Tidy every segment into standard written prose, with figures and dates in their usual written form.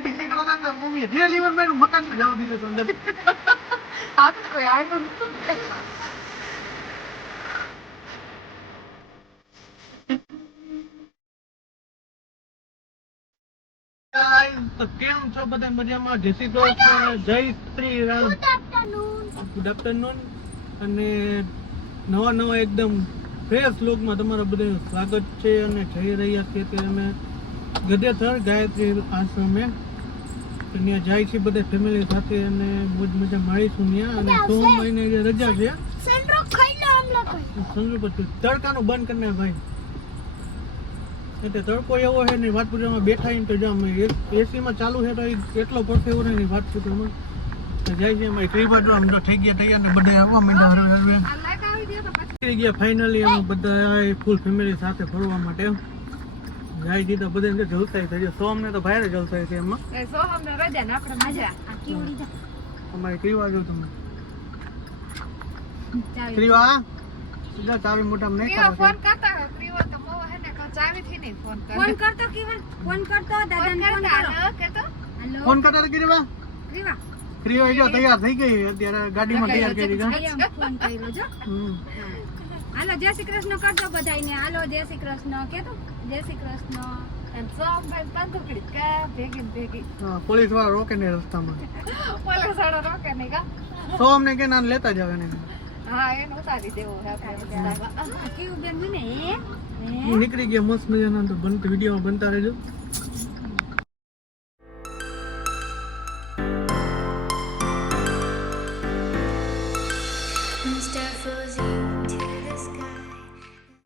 નથી નીકળો તો મમ્મી જે લીવર મેં મકાન માં જવા દીધું અંદર. આ તો કોઈ આવ્યું નતું. તો કેમ છો બધા મજામાં? જય શ્રી કૃષ્ણ, જય શ્રી રામ, ગુડ આફ્ટરનૂન. અને નવા એકદમ ફ્રેશ લોકમાં તમારા બધાનું સ્વાગત છે. અને જઈ રહ્યા છીએ અત્યારે અમે ગધેથર ગાયત્રી આશ્રમે. ત્યાં જાય છે બધા ફેમિલી સાથે અને બહુ જ મજા માણીશું ત્યાં. અને સોમ મહિને જે રજા છે તડકાનું બંધ કરીને ભાઈ, એટલે તડકો એવો છે ને વાત પૂછવામાં બેઠા તો જામ એસી માં ચાલુ છે તો એટલો પડશે એવો નહીં વાત પૂછવામાં જાય છે. અમારી કઈ બાજુ આમ તો થઈ ગયા તૈયાર ને બધા આવવા માંડ્યા હરવે હરવે ગયા. ફાઇનલી અમે બધા ફૂલ ફેમિલી સાથે ફરવા માટે જાય છે. તો બધા જલસાઈ થઈ ગયા. સોમ ને તો ભાઈ જલસાઈ છે એમાં. અમારી કઈ બાજુ તમે ક્રીવા સીધા ચાવી મોટા નહીં ફોન કરતા ફોન કરતા ક્રીવા ક્રીવા જો તૈયાર થઈ ગઈ અત્યારે ગાડીમાં તૈયાર કરી હાલો જય શ્રી કૃષ્ણ કરજો બધાને. હાલો જય શ્રી કૃષ્ણ કેતો જય શ્રી કૃષ્ણ. પોલીસ વાળા રોકે ને રસ્તામાં. પોલીસ વાળો રોકે નહીં કા? તો અમને કે નાન લેતા જાવ એને. હા એને ઉતારી દેવો કેવું બેન મને નીકળી ગયા મસ્ત મજાના. તો બનતા વિડીયોમાં બનતા રહેજો.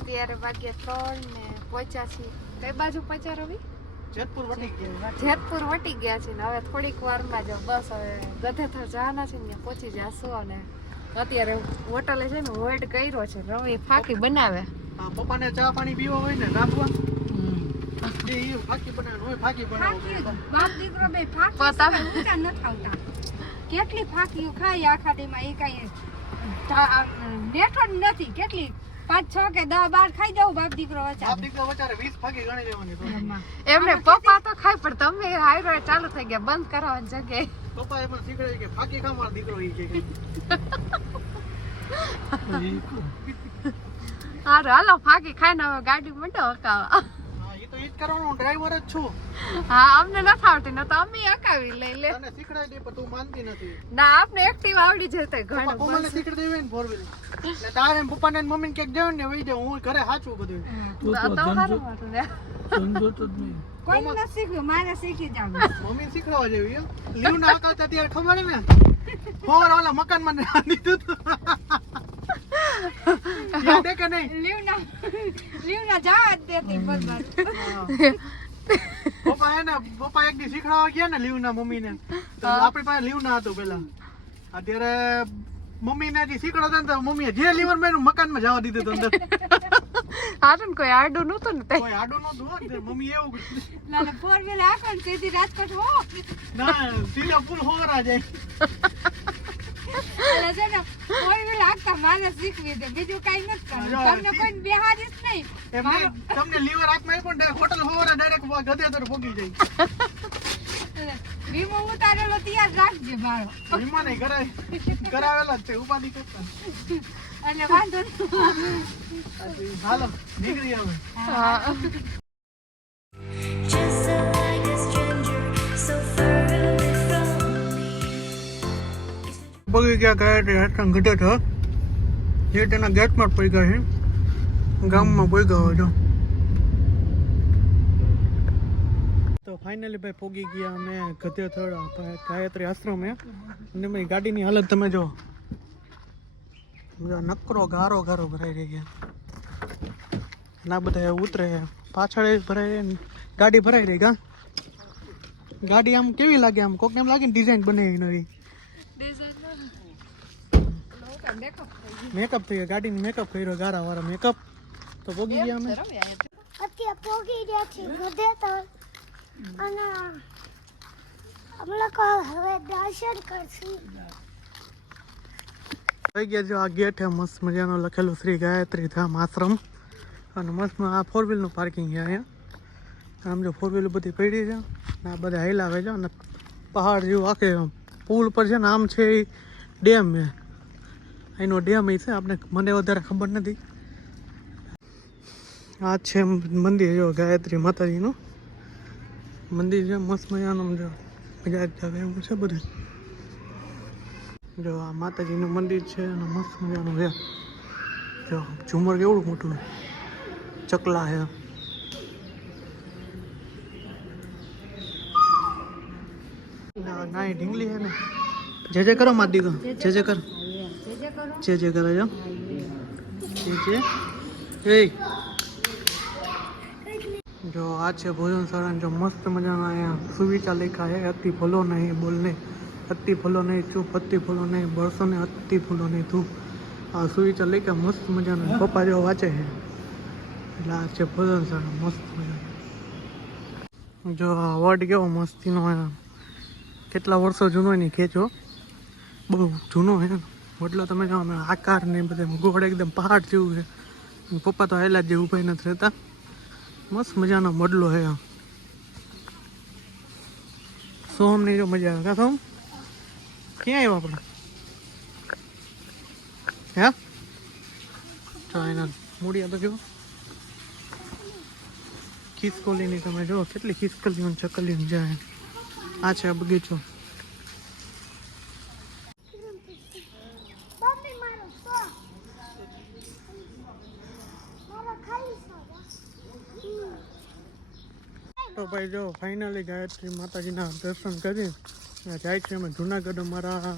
અત્યારે વાગ્યા 3 ને પહોંચ્યા છીએ. કઈ બાજુ પહોંચ્યા રવિ? જેતપુર વટી ગયા. જેતપુર વટી ગયા છે ને હવે થોડીક વારમાં જો બસ હવે ગધેથર જવાના છે ને ત્યાં પહોંચી જશું. અને અત્યારે હોટલે છે ને હોલ્ડ કર્યો છે. રવિ ફાકી બનાવે. પપ્પાને ચા પાણી પીવા હોય ને નાખવા એ ફાકી બનાવે હોય ફાકી બનાવે. બાપ દીકરો બે ફાકી ઊંચા ન થાવતા. કેટલી ફાકીઓ ખાય આખા દીમાં એ કઈ બેઠો જ નથી. કેટલી 5, 6 કે 10, 12 ખાઈ જાવ બાપ દીકરો વચારે. બાપ દીકરો વચારે 20 ફાકી ગણી દેવાની. એમને પપ્પા તો ખાય પણ તમે હાઈરો ચાલુ થઈ ગયા બંધ કરાવવાની જગ્યાએ. પપ્પા એ પણ શીખડાય કે ફાકી ખા મારો દીકરો ઈ કે હારું હાલો ફાકી ખાઈને હવે ગાડી મંડો હકાવા. હા ઈ તો ઈ જ કરવાનો. હું ડ્રાઈવર જ છું. હા અમને નથી આવતી ન તો અમે હકાવી લઈ લે. તને શીખડાઈ દે પણ તું માનતી નથી. ના આપને એક્ટિવ આવડી જશે ઘણું. પપ્પાને શીખડી દેવી ને 4-wheeler. એટલે તારે પપ્પાને ને મમ્મીને ક્યાંક જવાનું ને વઈ દે. હું ઘરે સાચું બધું. તો હારું હારું રે. કોઈ ન શીખ્યું મારે શીખી જાવ. મમ્મી શીખવા જેવી લીવ ના આકાતા ત્યારે ખબર ને ફોર વાળા મકાનમાં દીધું હતું. યાદ હે કે નહીં? લીવના જવા જ દેતી બરાબર. પપ્પા એક દી શીખડાવવા ગયા ને લીવ ના મમ્મી ને. આપણી પાસે લીવ ના હતું પેલા. અત્યારે મમ્મી ને હજી શીખડાવતા ને તો મમ્મીએ જે લીવર મેં મકાન માં જવા દીધું હતું અંદર. હારું કોઈ આડું નતું ને કોઈ આડું નતું હો. મમ્મી એવું ના 4-wheeler આખો ને સીધી રાજકોટ હો. ના સીધા ફૂલ હોરા જાય. એટલે છે ને 4-wheeler આખતા મારે શીખવી દે. બીજું કઈ નથી કરવું. તમને કોઈ બેહાડીશ નહીં. તમને લીવર હાથમાં પણ હોટલ હોરા ડાયરેક્ટ ગધેથર ભોગી જાય. વીમો ઉતારેલો તૈયાર રાખજે મારો. વીમા નહીં કરાવેલા જ છે ઉપાધિ કરતા. એટલે વાંધો નહીં. હાલો નીકળી હવે. પગી ગયા ગાયત્રી આશ્રમ ગધેથર. જે તેના ગેટમાં જ પડી ગયા છે. ગામમાં પડી ગયો હતો. તો ફાઇનલી ભાઈ પોગી ગયા અમે ગધેથર ગાયત્રી આશ્રમે. અને મારી ગાડીની હાલત તમે જો નકરો ગારો ભરાઈ રહી ગયા. ના બધા ઉતરે પાછળ ભરાય ગાડી ભરાઈ રહી ગા. ગાડી આમ કેવી લાગે? આમ કોક એમ લાગે ને ડિઝાઇન બનાવી નવી. મેકઅપ થઈ ગયો. ગાડીને મેકઅપ કર્યો ગારા વાળા મેકઅપ. તો પોગી ગયા અમે. અત્યારે પોગી ગયા છે ગધેથર. અને અમે લોકો હવે દર્શન કરશું. થઈ ગયા જો આ ગેટ હે મસ્ત મજાનો લખેલું શ્રી ગાયત્રી ધામ આશ્રમ. અને મસ્ત આ 4-wheeler નું પાર્કિંગ છે અહીંયા. આમ જો 4-wheeler બધી પડી છે. આ બધા હેલાવે છે ને પહાડ જેવું આખે પુલ પર છે ને આમ છે એ ડેમ છે એનો ડેમ એ છે આપણે મને વધારે ખબર નથી. આ છે મંદિર જો ગાયત્રી માતાજીનું મંદિર છે મસ્ત મજાનું જો મજા જ આવે એવું છે બધું. જો આ માતાજીનું મંદિર છે અને મસ્ત મજાનું છે. જો ઝુમર કેવડું મોટું ચકલા છે. ના એ ઢીંગલી છે ને જે કરો માત દીકો જે કર જે કરે જો એ જો આ છે ભોજનશાળા જો મસ્ત મજાના અહીંયા સુવિચાર લખ્યા છે અતિ ફૂલો નહીં બોલને અતિ ફૂલો નહીં ચૂપ અતિ ફૂલો નહીં બરસો ને અતિ ફૂલો નહીં ધૂપ. આ સુવિચાર લખ્યા મસ્ત મજાના પપ્પા જેવો વાંચે છે એટલે આ છે ભોજનશાળા મસ્ત મજાનું. જો આ વર્ડ કેવો મસ્તીનો કેટલા વર્ષો જૂનો એની ખેંચો બહુ જૂનો છે એટલે તમે જો આકાર ને બધે ગોળ એકદમ પહાડ જેવું છે. પપ્પા તો આયલા જ જે ઉભા નથી રહેતા. મસ્ત મજાનો મડલો છે. સોમની જો મજા આવે કા સોમ ક્યાં આવ્યા આપણે હે તો એના મૂડિયા તો કેવો ખિસકોલીની તમે જો કેટલી ખિસકોલીઓ ચકલીઓ જાય. આ છે બગીચો. મમ્મી મારો સો મારા ખાલી સો. તો ભાઈ જો ફાઇનલી ગાયત્રી માતાજીના દર્શન કરી જાય છે અમે જુનાગઢ અમારા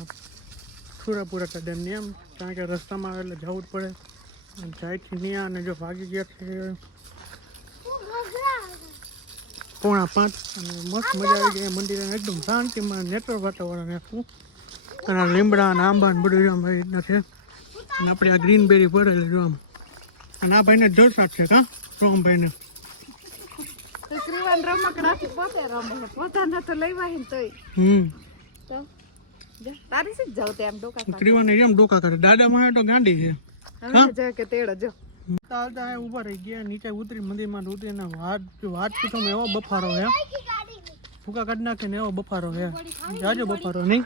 સુરાપુરા ડેમની એમ કારણ કે રસ્તામાં આવે એટલે જવું જ પડે. જાય છે ત્યાં અને જો ભાગી ગયા છે 4:30 અને મસ્ત મજા આવી ગઈ મંદિર એકદમ શાંતિમાં નેટવર્ક વાતાવરણ આખું અને લીમડા અને આંબા ને બધું આમ આવી રીતના છે. અને આપણે આ ગ્રીનબેરી પડેલી જો આમ અને આ ભાઈને જલસા છે કા રોમભાઈને શ્રીવાન રમકડાથી પોતે રમે પોતાના તો લેવા હે તોય તો તારી સીધ જાવ તે આમ ડોકા ત્રિવાને એમ ડોકા કરે દાદા માં તો ગાંડી છે. હવે જો કે તેડો જો ચાલતા ઉભા રહી ગયા નીચે ઉતરી મંદિરમાં ઉતરીને વાત પીછો એવો બફારો હે ફૂકા કાઢ નાખે ને એવો બફારો હે જાજો બફારો નહીં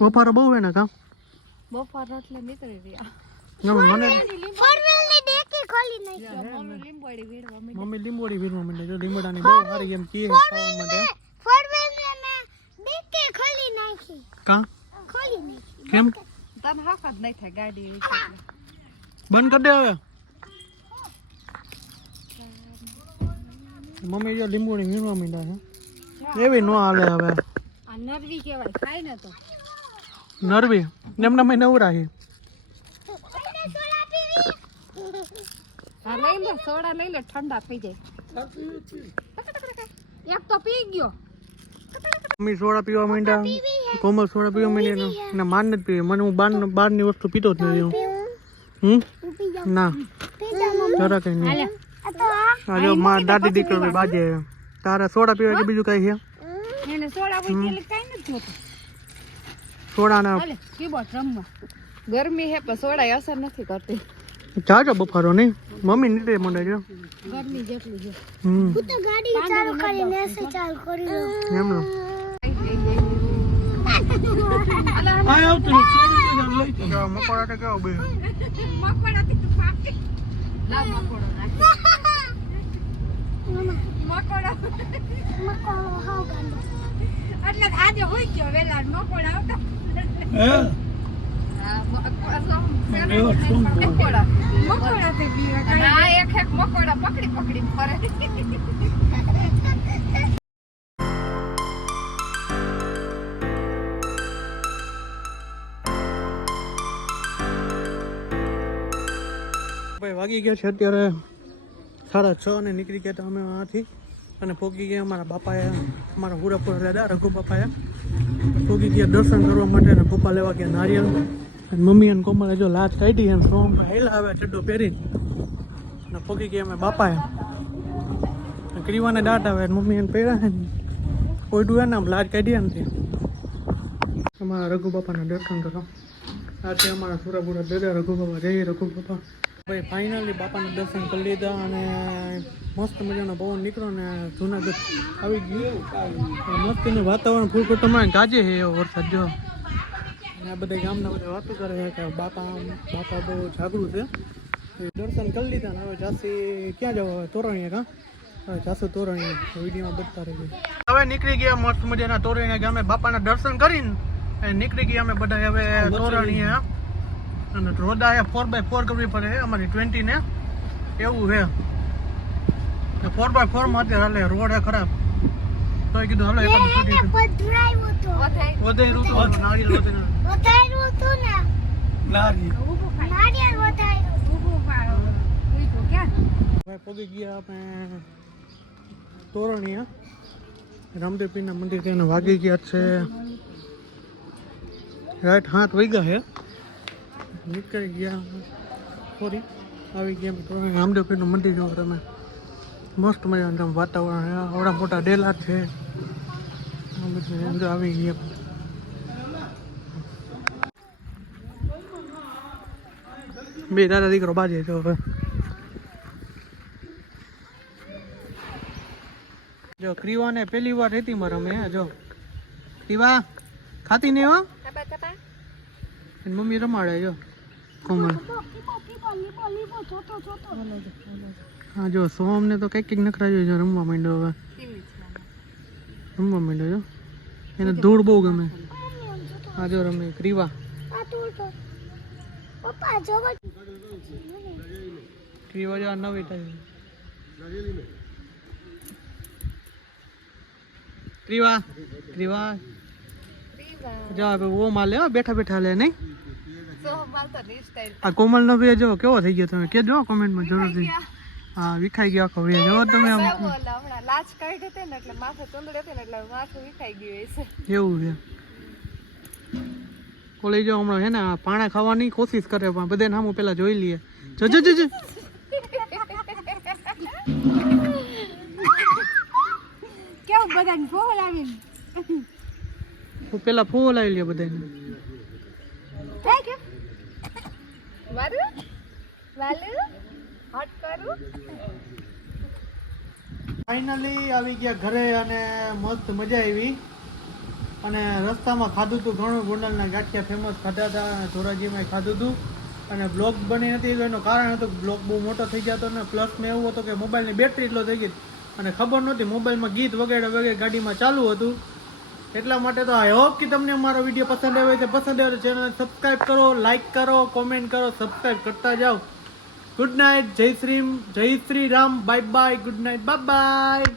બફારો બહુ હે ને કા બફારો એટલે નીકળી રહ્યા મને ફોરવેલની ડેકી ખોલી નાખી. લીંબોડી વીડવા મમ્મી લીંબોડી વીરવા માંડે જો લીંબડાની બહુ સારી એમ કીએ ખાવા માટે ફોરવેલને મેં ડેકી ખોલી નાખી. કા ખોલી નાખી. કેમ તને હાફત નહીં થાય ગાડી બંધ કરી દે હવે મમ્મી જો લીંબોડી વીરવા માંડ્યા છે એવી નો હાલે હવે આ નરવી કહેવાય ખાય ને તો નરવી એમના મેં નવરા છે. હા લઈ લે સોડા લઈ લે ઠંડા થઈ જાય. એક તો પી ગયો. મમ્મી સોડા પીવા માંડ્યા કોમલ સોડા પીવા માંડ્યા અને માન નથી પીવી મને હું બહારની વસ્તુ પીતો જ નથી ના જરા કઈ નહીં. આ જો મારા દાદી દીકરો બાજે તારા સોડા પીવા કે બીજું કઈ છે એને સોડા હોય એટલે કાઈ નથી જોતું. સોડા ના હાલે કીબોર્ડ રમવા. ગરમી હે પણ સોડા અસર નથી કરતી જાજો બફારો નહીં મમ્મી નીકળે મંડે જો ગરમી જેટલું છે. હું તો ગાડી ચાલુ કરીને એસે ચાલુ કરી દઉં. એમ નો મકોડા તો કેવો બે મકોડાથી તું ફાટી. લાવ મકોડો નાખ. મકોડો મકોડો હાવ ગાંડો. એટલે આજે હોય ગયો વેલા મકોડા આવતા. મકોડાથી બીવા આ એક મકોડા પકડી ફરે. ભાઈ વાગી ગયા છે અત્યારે 6:30 અને નીકળી ગયા હતા અમે આથી અને પહોંચી ગયા અમારા બાપાએ અમારા પૂરાપુરા દાદા રઘુ બાપાએ પહોંચી ગયા દર્શન કરવા માટે અને પપ્પા લેવા ગયા નારિયેળ અને મમ્મી અને કોમલે જો લાજ કાઢી અને સોમ હેલા આવે ચડ્ડો પહેરીને અને પહોંચી ગયા અમે બાપાએ ક્રીવાને દાંત આવે મમ્મી એને પહેર્યા છે કોઈડું એને આમ લાજ કાઢી નથી અમારા રઘુ બાપાના દર્શન કરો આ છે અમારા સુરાપુરા દાદા રઘુ બાપા જય રઘુ બાપા ભાઈ ફાઇનલી બાપાના દર્શન કરી લીધા અને મસ્ત મજાનો પવન નીકળ્યો ને જુનાગઢ આવી ગયું. મસ્તીનું વાતાવરણ ફૂલ કુટુંબમાં ગાજે છે એવો વરસાદ જો. અને આ બધા ગામના બધા વાતો કરે છે કે બાપા બહુ જાગૃત છે. દર્શન કરી લીધા ને હવે જાસી ક્યાં જવા હવે તોરણીએ કાં હવે જાસુ તોરણીએ વિડીયોમાં બતા રહી ગઈ. હવે નીકળી ગયા મસ્ત મજાના તોરણીએ ગામે બાપાના દર્શન કરીને નીકળી ગયા અમે બધા હવે તોરણીએ. અને રોદા 4x4 કરવી પડે અમારી 20 ને એવું છે. 4x4 માં અત્યારે હાલે રોડ ખરાબ તો કીધું હાલો એકાદ છૂટી પધરાયું તો વધેરું તો નાળિયેર વધાર્યું હતું ને લારી નારિયેળ વધાર્યું ઊભું પાડો ઉઈ તો ક્યાં હવે પગી ગયા આપણે તોરણીયા રામદેવ પીરના મંદિર તેને વાગી ગયા છે રાઈટ 7 વાગ્યા છે. નીકળી ગયા સોરી આવી ગયા તોરણી રામદેવ પીરનું મંદિર જો તમે મસ્ત મજાનું વાતાવરણ આવડા મોટા ડેલા છે અંદર આવી ગયા. બે દાદા દીકરો બાજે છે હવે જો ક્રીવાને પહેલી વાર રહેતી માં રમે જો ક્રીવા ખાતી નહીં હો એની મમ્મી રમાડે જો કોમળ. હા જો સોમ ને તો કઈક નખરા જો રમવા માંડ્યો હવે રમવા માંડ્યો જો એને ધૂળ બહુ ગમે. હા જો રમે ક્રીવા પપ્પા જોવો ક્રીવા જો નવી થાય ક્રીવા ક્રીવા જો હવે ઓ માલે બેઠા બેઠા લે નહીં. આ કોમલ નો ભાઈ જો કેવો થઈ ગયો તમે કેજો કોમેન્ટમાં જરૂરથી. હા વિખાઈ ગયો આખો ભાઈ જો તમે આમ લાચ કાઢી હતી ને એટલે માથે ચંદડી હતી ને એટલે માથું વિખાઈ ગયું હશે. એવું છે. ઓલી જો હમણાં હે ને પાણા ખાવાની કોશિશ કરે પણ બધે નામું પેલા જોઈ લઈએ. જો જો જો કેવું બધાને ફોન આવીને પેલા ફૂલ આવી લે બધાને. થાય કે વાલું વાલું હટ કરું. ફાઇનલી આવી ગયા ઘરે અને મસ્ત મજા આવી. અને રસ્તામાં ખાધું હતું ઘણું ગોંડલના ગાંઠિયા ફેમસ ખાધા હતા અને ધોરાજીમાં ખાધું હતું. અને બ્લોગ બની નથી એનું કારણ હતું કે બ્લોગ બહુ મોટો થઈ ગયો હતો ને પ્લસમાં એવું હતું કે મોબાઈલની બેટરી એટલો થઈ ગઈ અને ખબર નહોતી મોબાઈલમાં ગીત વગેરે ગાડીમાં ચાલુ હતું. એટલા માટે તો આઈ હોપ કે તમને અમારો વિડીયો પસંદ આવે છે. પસંદ આવે તો ચેનલ સબસ્ક્રાઈબ કરો, લાઈક કરો, કોમેન્ટ કરો, સબસ્ક્રાઈબ કરતા જાઓ. ગુડ નાઇટ, જય Shri Ram, bye bye, good night, bye bye.